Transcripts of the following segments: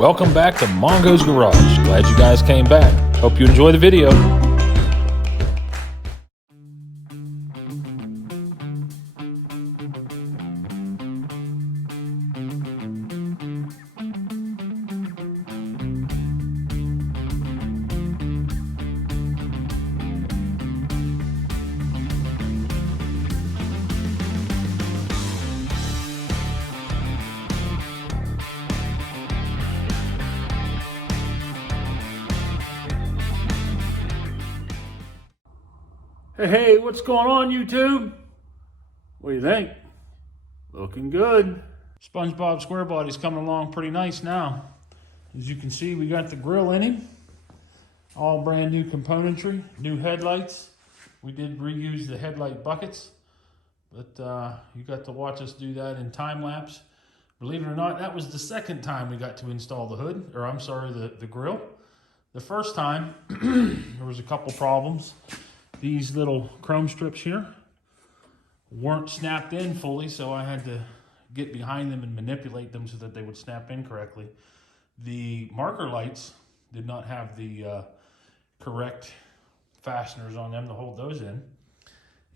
Welcome back to Mongo's Garage. Glad you guys came back. Hope you enjoy the video. Hey, what's going on, YouTube? What do you think? Looking good. SpongeBob SquareBody's coming along pretty nice now. As you can see, we got the grill in him. All brand new componentry, new headlights. We did reuse the headlight buckets, but you got to watch us do that in time lapse. Believe it or not, that was the second time we got to install the hood, or I'm sorry, the grill. The first time, there was a couple problems. These little chrome strips here weren't snapped in fully, so I had to get behind them and manipulate them so that they would snap in correctly. The marker lights did not have the correct fasteners on them to hold those in.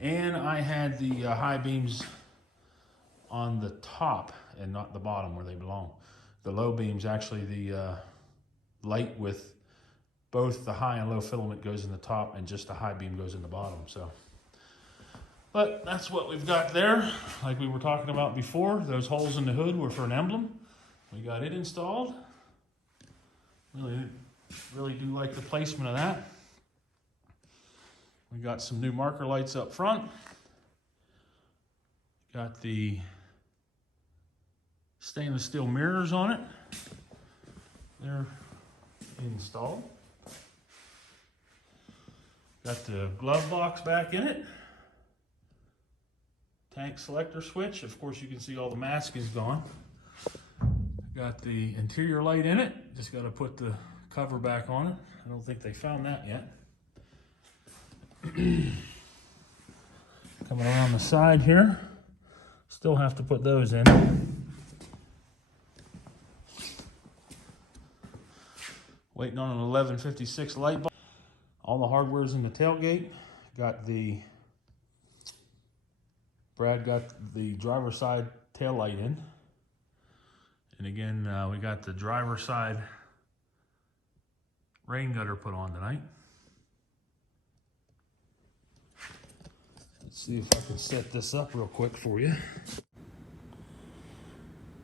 And I had the high beams on the top and not the bottom where they belong. The low beams, actually the light with both the high and low filament goes in the top and just the high beam goes in the bottom. So, but that's what we've got there. Like we were talking about before, those holes in the hood were for an emblem. We got it installed. Really do like the placement of that. We got some new marker lights up front. Got the stainless steel mirrors on it. They're installed. Got the glove box back in it. Tank selector switch. Of course, you can see all the mask is gone. Got the interior light in it. Just got to put the cover back on it. I don't think they found that yet. Coming around the side here. Still have to put those in. Waiting on an 1156 light bulb. All the hardware's in the tailgate. Brad got the driver's side tail light in. And again, we got the driver's side rain gutter put on tonight. Let's see if I can set this up real quick for you.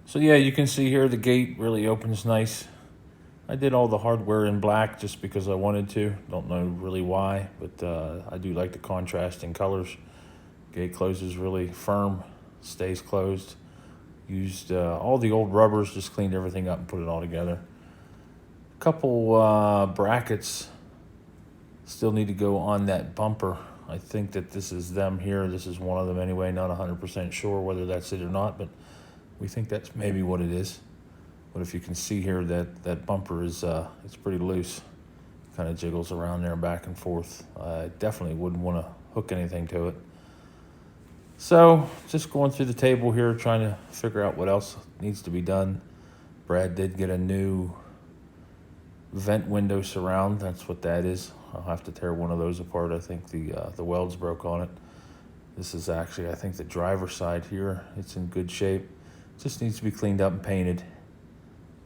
So yeah, you can see here the gate really opens nice. I did all the hardware in black just because I wanted to. Don't know really why, but I do like the contrast in colors. Gate closes really firm, stays closed. Used all the old rubbers, just cleaned everything up and put it all together. A couple brackets still need to go on that bumper. I think that this is them here. This is one of them anyway. Not 100% sure whether that's it or not, but we think that's maybe what it is. But if you can see here, that bumper is it's pretty loose. Kind of jiggles around there back and forth. I definitely wouldn't want to hook anything to it. So just going through the table here, trying to figure out what else needs to be done. Brad did get a new vent window surround. That's what that is. I'll have to tear one of those apart. I think the welds broke on it. This is actually, I think, the driver's side here. It's in good shape. Just needs to be cleaned up and painted.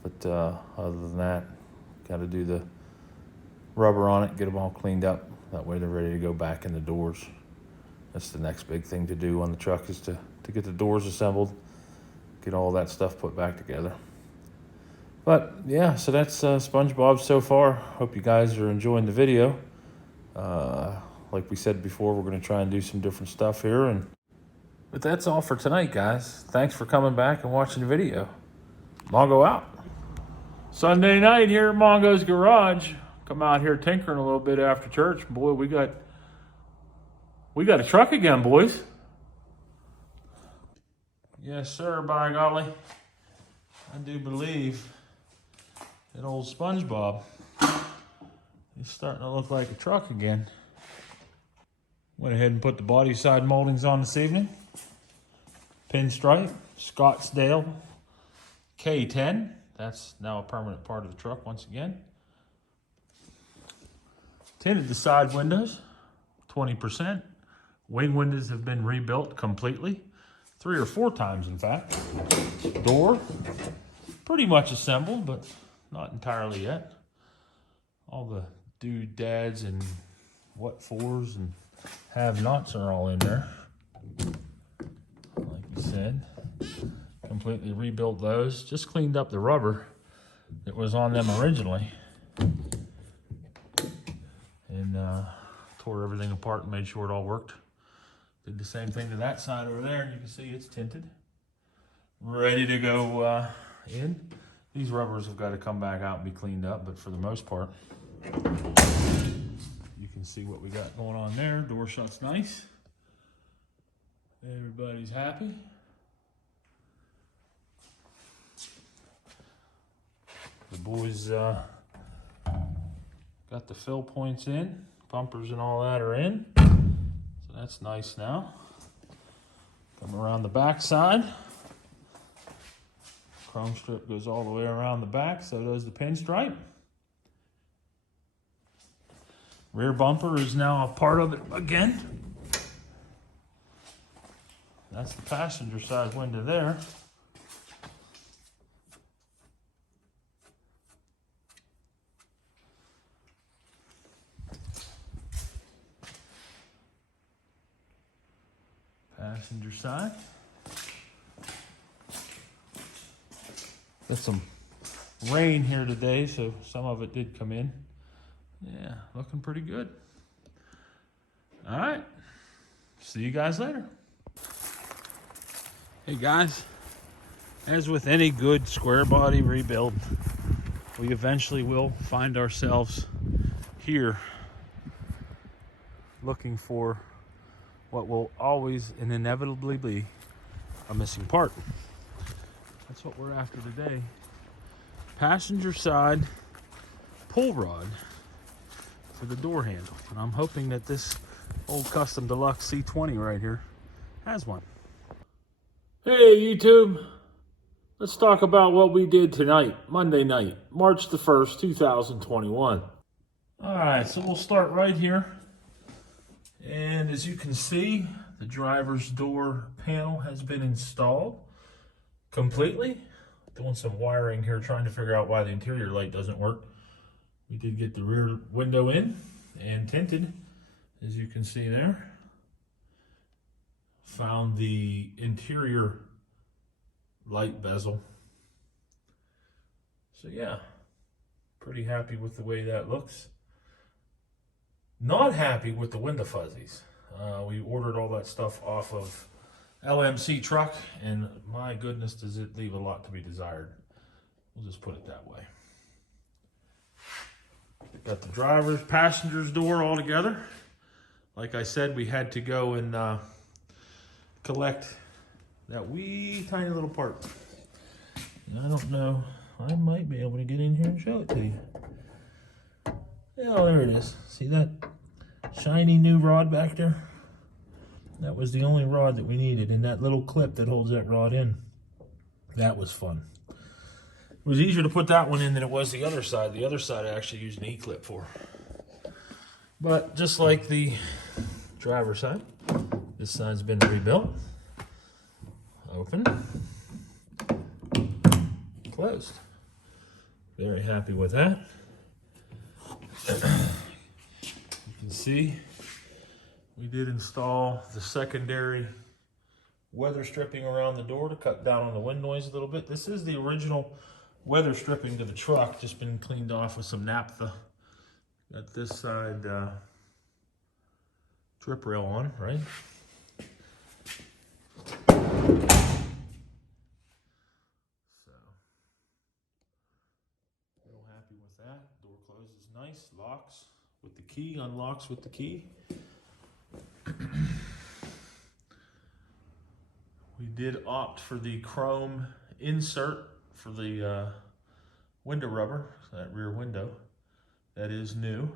But other than that, got to do the rubber on it, get them all cleaned up. That way they're ready to go back in the doors. That's the next big thing to do on the truck, is to get the doors assembled, get all that stuff put back together. But yeah, so that's SpongeBob so far. Hope you guys are enjoying the video. Like we said before, we're going to try and do some different stuff here. But that's all for tonight, guys. Thanks for coming back and watching the video. Mongo out. Sunday night here at Mongo's Garage. Come out here tinkering a little bit after church. Boy, we got a truck again, boys. Yes, sir, by golly. I do believe that old SpongeBob is starting to look like a truck again. Went ahead and put the body side moldings on this evening. Pinstripe, Scottsdale, K10. That's now a permanent part of the truck once again. Tinted the side windows, 20%. Wing windows have been rebuilt completely, 3 or 4 times in fact. Door, pretty much assembled, but not entirely yet. All the doodads and what fors and have-nots are all in there. Like we said, completely rebuilt those. Just cleaned up the rubber that was on them originally. And tore everything apart and made sure it all worked. Did the same thing to that side over there, and you can see it's tinted. Ready to go in. These rubbers have got to come back out and be cleaned up, but for the most part, you can see what we got going on there. Door shut's nice. Everybody's happy. The boys got the fill points in. Bumpers and all that are in. So that's nice now. Come around the back side. Chrome strip goes all the way around the back, so does the pinstripe. Rear bumper is now a part of it again. That's the passenger side window there. Passenger side. Got some rain here today, so some of it did come in. Yeah, looking pretty good. All right, see you guys later. Hey guys, as with any good square body rebuild, we eventually will find ourselves here looking for what will always and inevitably be a missing part. That's what we're after today. Passenger side pull rod for the door handle. And I'm hoping that this old Custom Deluxe C20 right here has one. Hey YouTube, let's talk about what we did tonight, Monday night, March the 1st, 2021. All right, so we'll start right here. And as you can see, the driver's door panel has been installed completely. Doing some wiring here, trying to figure out why the interior light doesn't work. We did get the rear window in and tinted, as you can see there. Found the interior light bezel. So yeah, pretty happy with the way that looks. Not happy with the window fuzzies. We ordered all that stuff off of LMC truck, and my goodness, does it leave a lot to be desired. We'll just put it that way. Got the driver's, passenger's door all together. Like I said, we had to go and collect that wee tiny little part. And I don't know, I might be able to get in here and show it to you. Oh, there it is. See that shiny new rod back there? That was the only rod that we needed, and that little clip that holds that rod in. That was fun. It was easier to put that one in than it was the other side. The other side I actually used an E-clip for. But just like the driver's side, this side's been rebuilt. Open. Closed. Very happy with that. You can see we did install the secondary weather stripping around the door to cut down on the wind noise a little bit. This is the original weather stripping to the truck, just been cleaned off with some naphtha. Got this side drip rail on, right? So, real happy with that. Door closes nice, locks with the key, unlocks with the key. We did opt for the chrome insert for the window rubber, that rear window. That is new.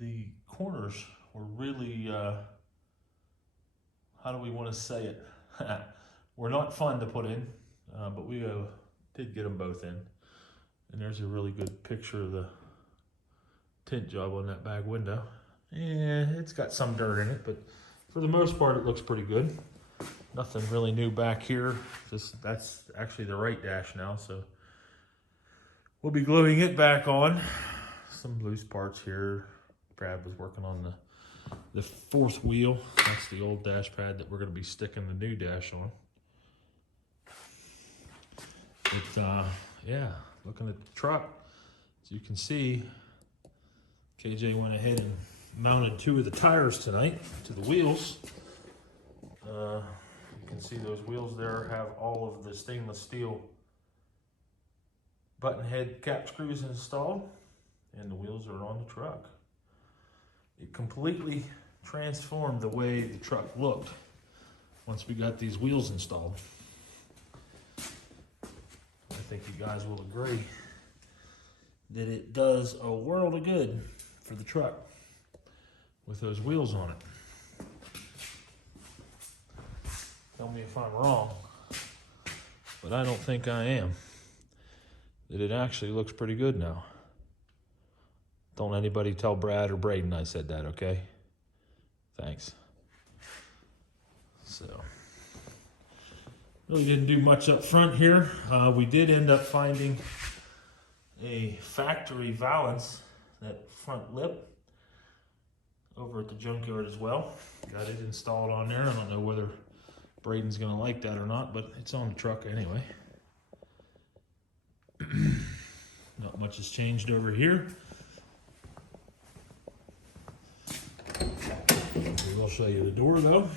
The corners were really, how do we want to say it? Were not fun to put in, but we Did get them both in. And there's a really good picture of the tint job on that back window. Yeah, it's got some dirt in it, but for the most part, it looks pretty good. Nothing really new back here. That's actually the right dash now, so we'll be gluing it back on. Some loose parts here. Brad was working on the fourth wheel. That's the old dash pad that we're going to be sticking the new dash on. But yeah, looking at the truck, as you can see, KJ went ahead and mounted 2 of the tires tonight to the wheels. You can see those wheels there have all of the stainless steel button head cap screws installed, and the wheels are on the truck. It completely transformed the way the truck looked once we got these wheels installed. I think you guys will agree that it does a world of good for the truck with those wheels on it. Tell me if I'm wrong, but I don't think I am. That it actually looks pretty good now. Don't anybody tell Brad or Braden I said that, okay? Thanks. So, really didn't do much up front here. We did end up finding a factory Valance, that front lip, over at the junkyard as well. Got it installed on there. I don't know whether Braden's gonna like that or not, but it's on the truck anyway. Not much has changed over here. We will show you the door though.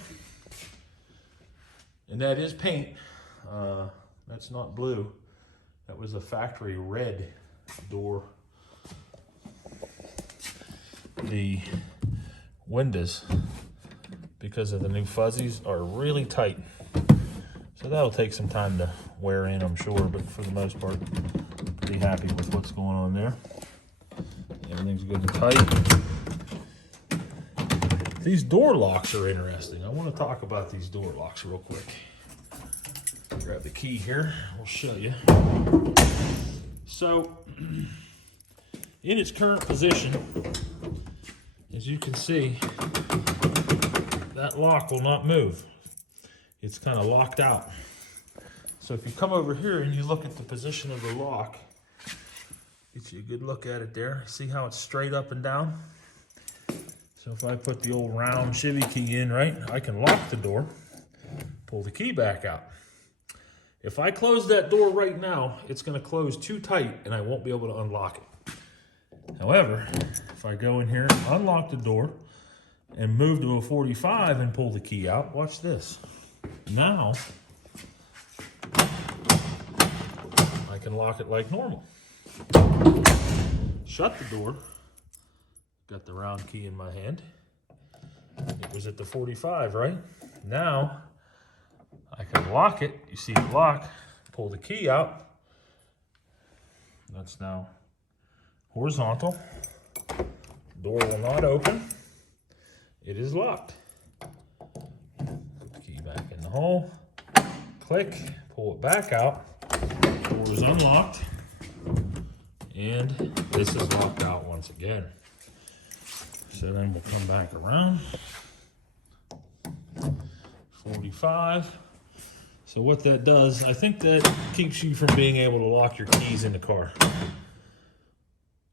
And that is paint. That's not blue. That was a factory red door. The windows, because of the new fuzzies, are really tight. So that'll take some time to wear in, I'm sure, but for the most part, pretty happy with what's going on there. Everything's good and tight. These door locks are interesting. I want to talk about these door locks real quick. Grab the key here, we'll show you. So, in its current position, as you can see, that lock will not move. It's kind of locked out. So if you come over here and you look at the position of the lock, get you a good look at it there. See how it's straight up and down? So if I put the old round Chevy key in, right, I can lock the door, pull the key back out. If I close that door right now, it's going to close too tight and I won't be able to unlock it. However, if I go in here, unlock the door, and move to a 45 and pull the key out, watch this. Now, I can lock it like normal. Shut the door. Got the round key in my hand. It was at the 45, right? Now, I can lock it. You see the lock. Pull the key out. That's now horizontal. Door will not open. It is locked. Put the key back in the hole. Click. Pull it back out. Door is unlocked. And this is locked out once again. So then we'll come back around. 45. So what that does, I think that keeps you from being able to lock your keys in the car.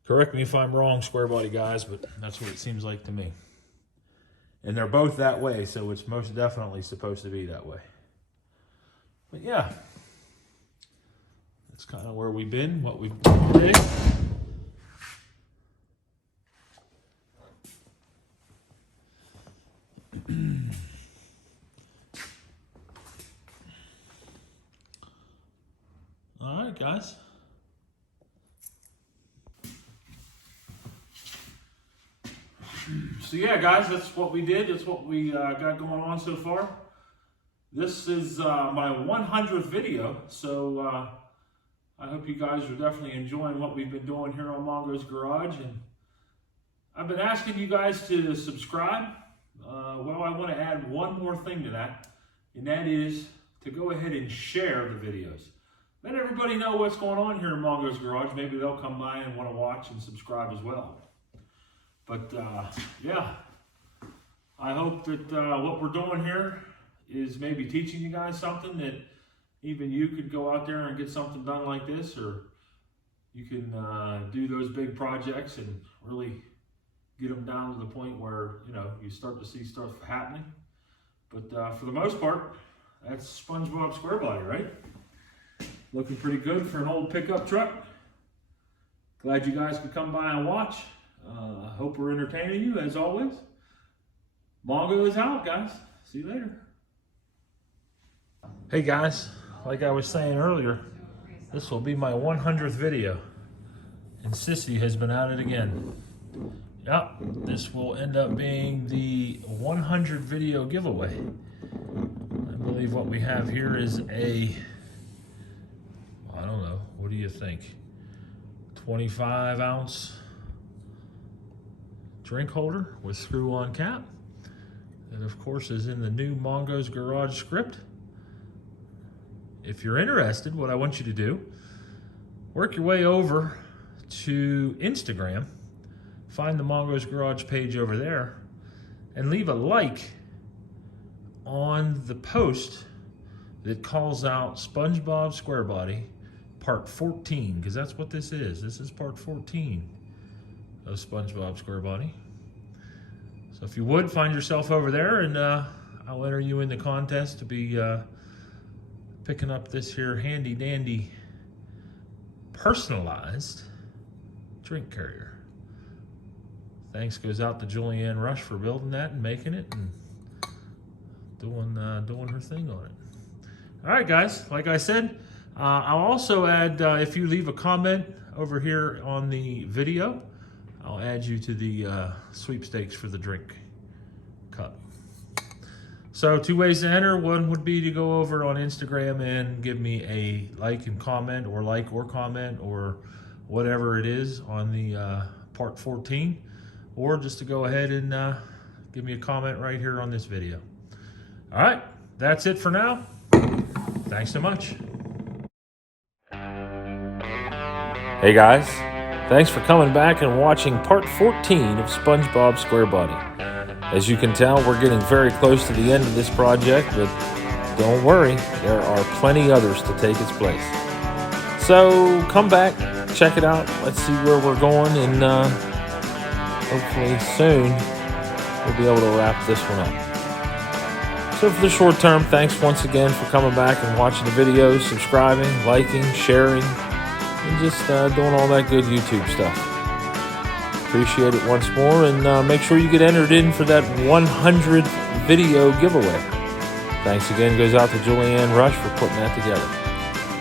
Correct me if I'm wrong, square body guys, but that's what it seems like to me. And they're both that way, so it's most definitely supposed to be that way. But yeah, that's kind of where we've been, what we've done today. All right, guys. So yeah, guys, that's what we did. That's what we got going on so far. This is my 100th video, so I hope you guys are definitely enjoying what we've been doing here on Mongo's Garage. And I've been asking you guys to subscribe. Well, I want to add one more thing to that, and that is to go ahead and share the videos. let everybody know what's going on here in Mongo's Garage. Maybe they'll come by and want to watch and subscribe as well. But yeah, I hope that what we're doing here is maybe teaching you guys something, that even you could go out there and get something done like this, or you can do those big projects and really get them down to the point where, you know, you start to see stuff happening. But for the most part, that's SpongeBob SquareBody, right? Looking pretty good for an old pickup truck. Glad you guys could come by and watch. Hope we're entertaining you as always. Mongo is out, guys. See you later. Hey guys, like I was saying earlier, this will be my 100th video. And Sissy has been at it again. Yep, this will end up being the 100 video giveaway. I believe what we have here is a, I don't know, what do you think? 25 ounce drink holder with screw-on cap. That of course is in the new Mongo's Garage script. If you're interested, what I want you to do, work your way over to Instagram, find the Mongo's Garage page over there, and leave a like on the post that calls out SpongeBob SquareBody Part 14, because that's what this is. This is Part 14 of SpongeBob SquareBody. So if you would, find yourself over there, and I'll enter you in the contest to be picking up this here handy dandy personalized drink carrier. Thanks goes out to Julianne Rush for building that and making it and doing her thing on it. All right, guys, like I said, I'll also add, if you leave a comment over here on the video, I'll add you to the sweepstakes for the drink cup. So 2 ways to enter. One would be to go over on Instagram and give me a like and comment, or like or comment, or whatever it is on the Part 14, or just to go ahead and give me a comment right here on this video. All right, that's it for now. Thanks so much. Hey guys, thanks for coming back and watching Part 14 of SpongeBob SquareBody. As you can tell, we're getting very close to the end of this project, but don't worry, there are plenty others to take its place. So come back, check it out, let's see where we're going, and hopefully soon we'll be able to wrap this one up. So for the short term, thanks once again for coming back and watching the videos, subscribing, liking, sharing, and just doing all that good YouTube stuff. Appreciate it once more, and make sure you get entered in for that 100 video giveaway. Thanks again goes out to Julianne Rush for putting that together.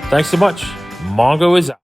Thanks so much. Mongo is out.